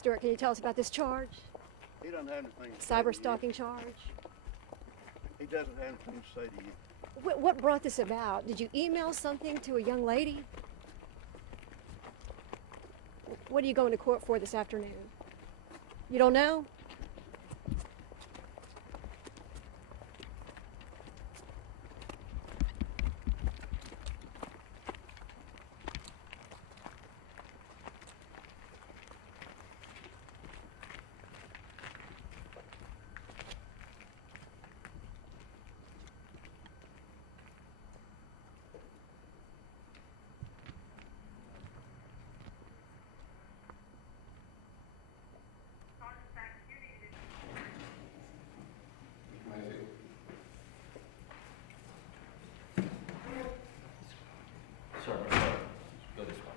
Stewart, can you tell us about this charge? He doesn't have anything to say Cyber to you. stalking charge? He doesn't have anything to say to you. What brought this about? Did you email something to a young lady? What are you going to court for this afternoon? You don't know? Sir, go this way.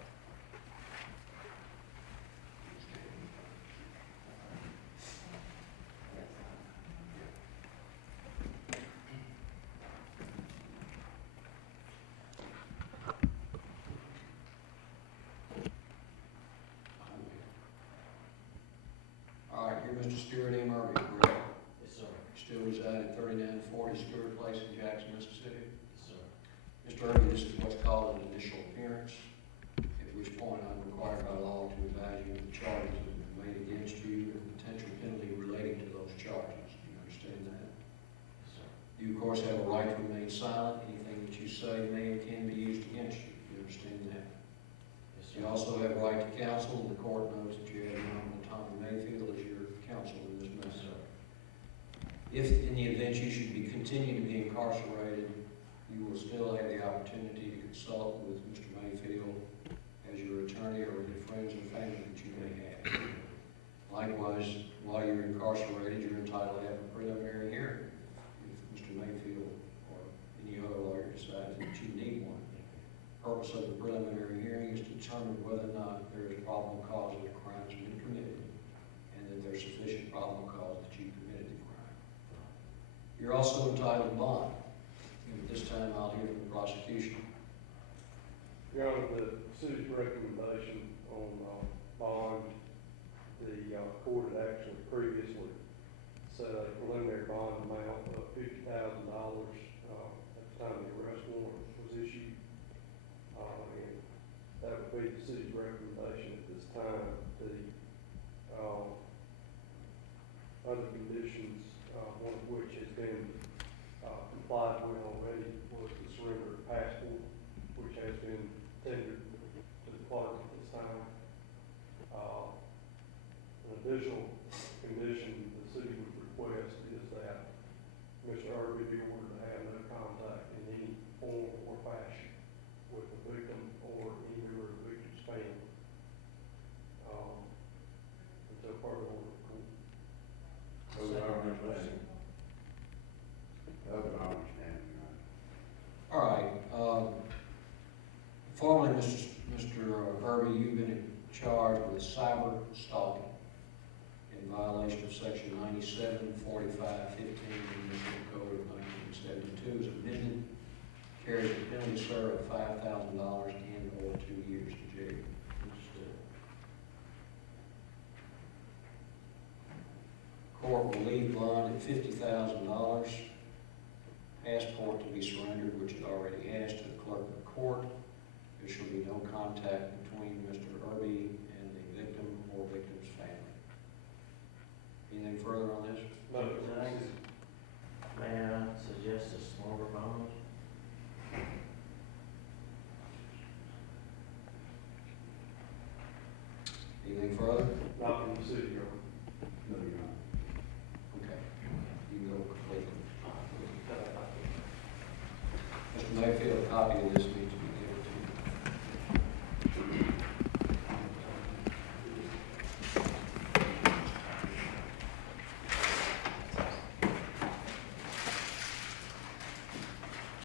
All right, you're Mr. Stewart M. Irby, correct? Yes, sir. You still reside at 3940 Stewart Place in Jackson, Mississippi? Yes, sir. Mr. Irby, this is what's called an initial appearance, at which point I'm required by law to advise you of the charges that have been made against you and the potential penalty relating to those charges. Do you understand that? Yes, sir. You, of course, have a right to remain silent. Anything that you say may and can be used against you. Do you understand that? Yes, sir. You also have a right to counsel, and the court knows that you have Honorable Tommy Mayfield as your counsel in this matter. If, in the event you should continue to be incarcerated, you will still have the opportunity to consult with Mr. Mayfield as your attorney or any friends or family that you may have. Likewise, while you're incarcerated, you're entitled to have a preliminary hearing if Mr. Mayfield or any other lawyer decides that you need one. The purpose of the preliminary hearing is to determine whether or not there is probable cause that a crime has been committed and that there's sufficient probable cause that you committed the crime. You're also entitled to bond. And at this time, I'll hear from the prosecution. Your Honor, the city's recommendation on bond, the court had actually previously set a preliminary bond amount of $50,000 at the time the arrest warrant was issued. And that would be the city's recommendation at this time. The other conditions, one of which has been complied with already, was the surrender of passport, which has been tendered to the clerk at this time. An additional condition the city would request is that Mr. Irby be ordered to have no contact in any form or fashion with the victim or any member of the victim's family until further order of court. That was our understanding. That was our understanding, Your Honor. All right. Formerly, Mr. Irby, you've been charged with cyber stalking in violation of Section 974515 of the Municipal Code of 1972 as amended. Carries a penalty, sir, of $5,000 and/or 2 years in jail. Court will leave bond at $50,000. Passport to be surrendered, which it already has, to the clerk of the court. There shall be no contact between Mr. Irby and the victim or victim's family. Anything further on this? No, Thanks. May I suggest a smaller bond? Anything further? not from the city, Your Honor. No, Your Honor. Okay. You can go complete. Mr. Mayfield, a copy of this